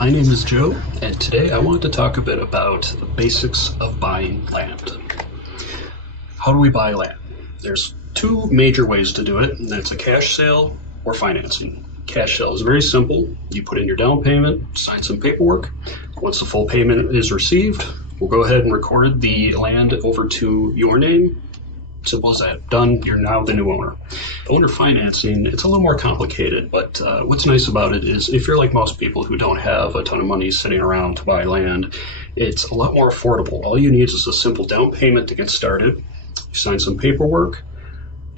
My name is Joe, and today I wanted to talk a bit about the basics of buying land. How do we buy land? There's two major ways to do it, and that's a cash sale or financing. Cash sale is very simple. You put in your down payment, sign some paperwork. Once the full payment is received, we'll go ahead and record the land over to your name. Simple as that. Done. You're now the new owner. Owner financing, it's a little more complicated, but what's nice about it is if you're like most people who don't have a ton of money sitting around to buy land, it's a lot more affordable. All you need is a simple down payment to get started. You sign some paperwork,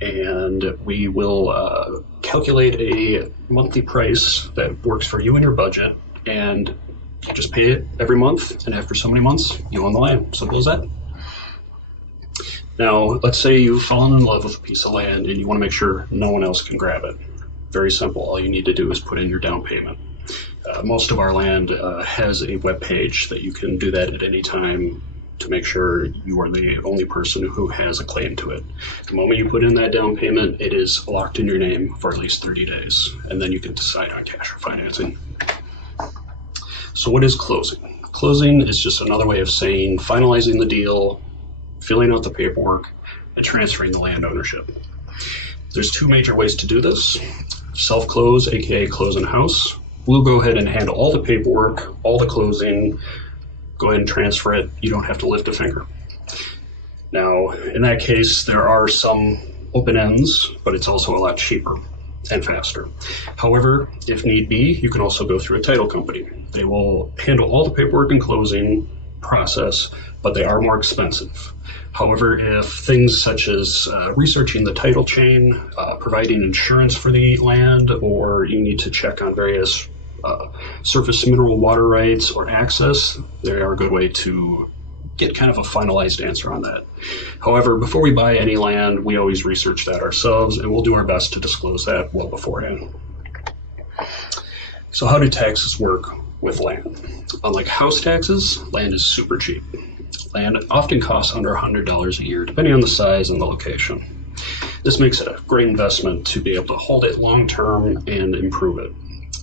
and we will calculate a monthly price that works for you and your budget, and you just pay it every month, and after so many months, you own the land. Simple as that. Now, let's say you've fallen in love with a piece of land and you want to make sure no one else can grab it. Very simple. All you need to do is put in your down payment. Most of our land has a web page that you can do that at any time to make sure you are the only person who has a claim to it. The moment you put in that down payment, it is locked in your name for at least 30 days, and then you can decide on cash or financing. So what is closing? Closing is just another way of saying finalizing the deal, filling out the paperwork, and transferring the land ownership. There's two major ways to do this. Self-close, aka close in house. We'll go ahead and handle all the paperwork, all the closing, go ahead and transfer it. You don't have to lift a finger. Now, in that case, there are some open ends, but it's also a lot cheaper and faster. However, if need be, you can also go through a title company. They will handle all the paperwork and closing process, but they are more expensive. However, if things such as researching the title chain, providing insurance for the land, or you need to check on various surface mineral water rights or access, they are a good way to get kind of a finalized answer on that. However, before we buy any land, we always research that ourselves, and we'll do our best to disclose that well beforehand. So how do taxes work with land? Unlike house taxes, land is super cheap. Land often costs under $100 a year, depending on the size and the location. This makes it a great investment to be able to hold it long term and improve it.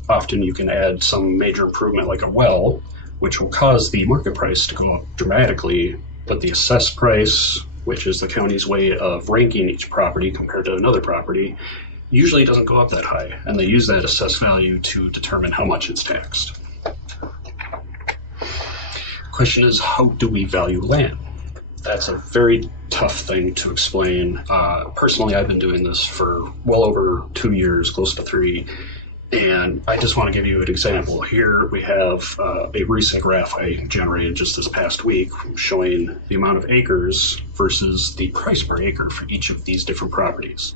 Often you can add some major improvement like a well, which will cause the market price to go up dramatically, but the assessed price, which is the county's way of ranking each property compared to another property, usually doesn't go up that high, and they use that assessed value to determine how much it's taxed. Question is, how do we value land? That's a very tough thing to explain. Personally, I've been doing this for well over 2 years, close to 3, and I just want to give you an example. Here we have a recent graph I generated just this past week showing the amount of acres versus the price per acre for each of these different properties.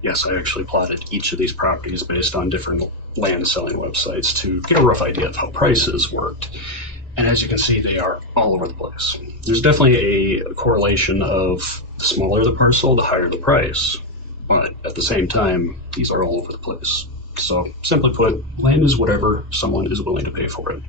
Yes, I actually plotted each of these properties based on different land selling websites to get a rough idea of how prices worked. And as you can see, they are all over the place. There's definitely a correlation of the smaller the parcel, the higher the price. But at the same time, these are all over the place. So simply put, land is whatever someone is willing to pay for it.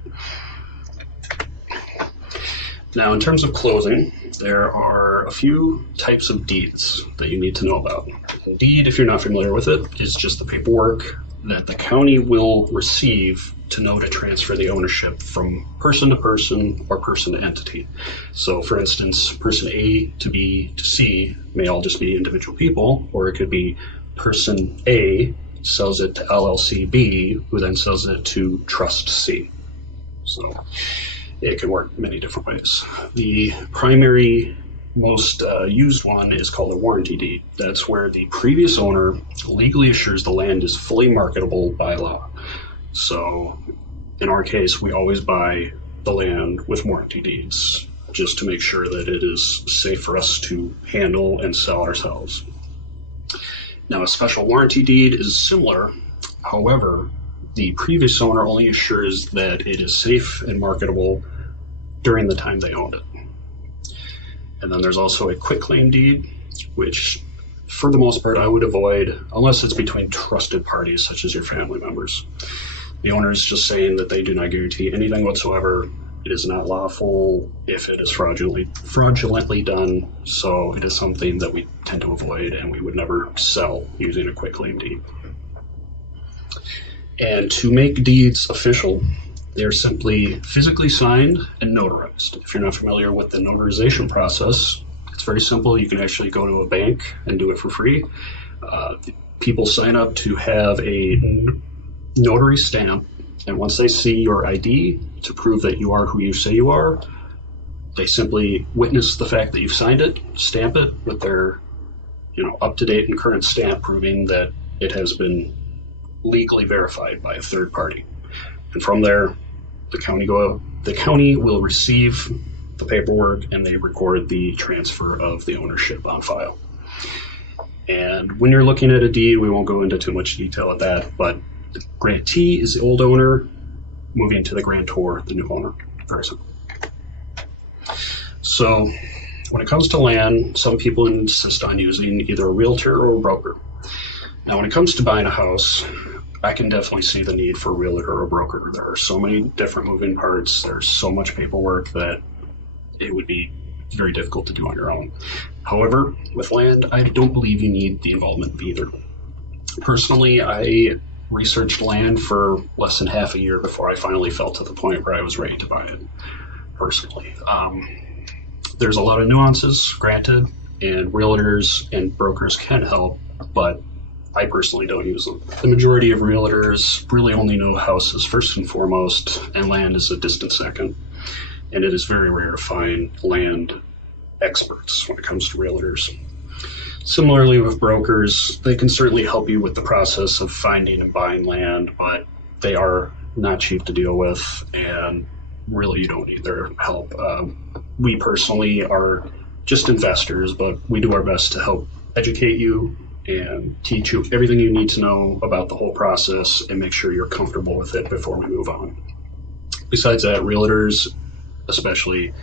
Now, in terms of closing, there are a few types of deeds that you need to know about. A deed, if you're not familiar with it, is just the paperwork that the county will receive to know to transfer the ownership from person to person or person to entity. So for instance, person A to B to C may all just be individual people, or it could be person A sells it to LLC B, who then sells it to Trust C. So it can work many different ways. The primary most used one is called a warranty deed. That's where the previous owner legally assures the land is fully marketable by law. So in our case, we always buy the land with warranty deeds just to make sure that it is safe for us to handle and sell ourselves. Now, a special warranty deed is similar. However, the previous owner only assures that it is safe and marketable during the time they owned it. And then there's also a quitclaim deed, which for the most part I would avoid unless it's between trusted parties such as your family members. The owner is just saying that they do not guarantee anything whatsoever. It is not lawful if it is fraudulently done, so it is something that we tend to avoid, and we would never sell using a quitclaim deed. And to make deeds official, They are simply physically signed and notarized. If you're not familiar with the notarization process, it's very simple. You can actually go to a bank and do it for free. People sign up to have a notary stamp, and once they see your ID to prove that you are who you say you are, they simply witness the fact that you've signed it, stamp it with their up-to-date and current stamp proving that it has been legally verified by a third party. And from there, the county will receive the paperwork and they record the transfer of the ownership on file. And when you're looking at a deed, we won't go into too much detail of that, but the grantee is the old owner moving to the grantor, the new owner. Very simple. So when it comes to land, some people insist on using either a realtor or a broker. Now, when it comes to buying a house, I can definitely see the need for a realtor or a broker. There are so many different moving parts. There's so much paperwork that it would be very difficult to do on your own. However, with land, I don't believe you need the involvement of either. Personally, I researched land for less than half a year before I finally felt to the point where I was ready to buy it, personally. There's a lot of nuances, granted, and realtors and brokers can help, but I personally don't use them. The majority of realtors really only know houses first and foremost, and land is a distant second. And it is very rare to find land experts when it comes to realtors. Similarly with brokers, they can certainly help you with the process of finding and buying land, but they are not cheap to deal with, and really you don't need their help. We personally are just investors, but we do our best to help educate you and teach you everything you need to know about the whole process and make sure you're comfortable with it before we move on. Besides that, realtors, especially,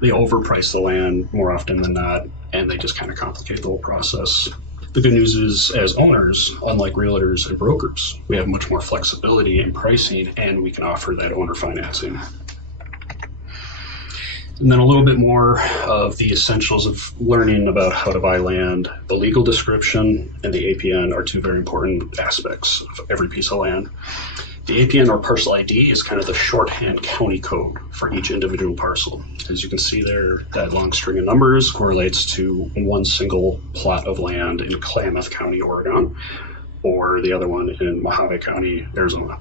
they overprice the land more often than not, and they just kind of complicate the whole process. The good news is, as owners, unlike realtors and brokers, we have much more flexibility in pricing, and we can offer that owner financing. And then a little bit more of the essentials of learning about how to buy land. The legal description and the APN are two very important aspects of every piece of land. The APN, or parcel ID, is kind of the shorthand county code for each individual parcel. As you can see there, that long string of numbers correlates to one single plot of land in Klamath County, Oregon, or the other one in Mojave County, Arizona.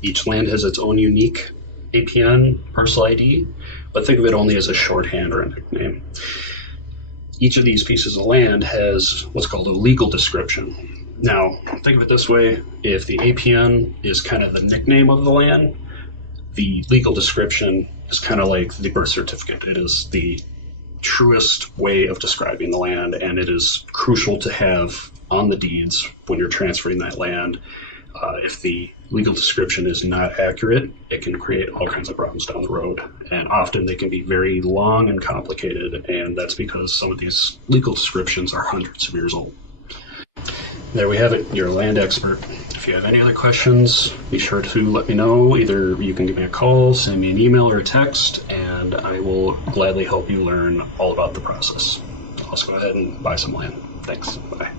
Each land has its own unique APN, parcel ID, but think of it only as a shorthand or a nickname. Each of these pieces of land has what's called a legal description. Now, think of it this way: if the APN is kind of the nickname of the land, the legal description is kind of like the birth certificate. It is the truest way of describing the land, and it is crucial to have on the deeds when you're transferring that land. If the legal description is not accurate, it can create all kinds of problems down the road. And often they can be very long and complicated, and that's because some of these legal descriptions are hundreds of years old. There we have it, your land expert. If you have any other questions, be sure to let me know. Either you can give me a call, send me an email or a text, and I will gladly help you learn all about the process. Let's go ahead and buy some land. Thanks. Bye.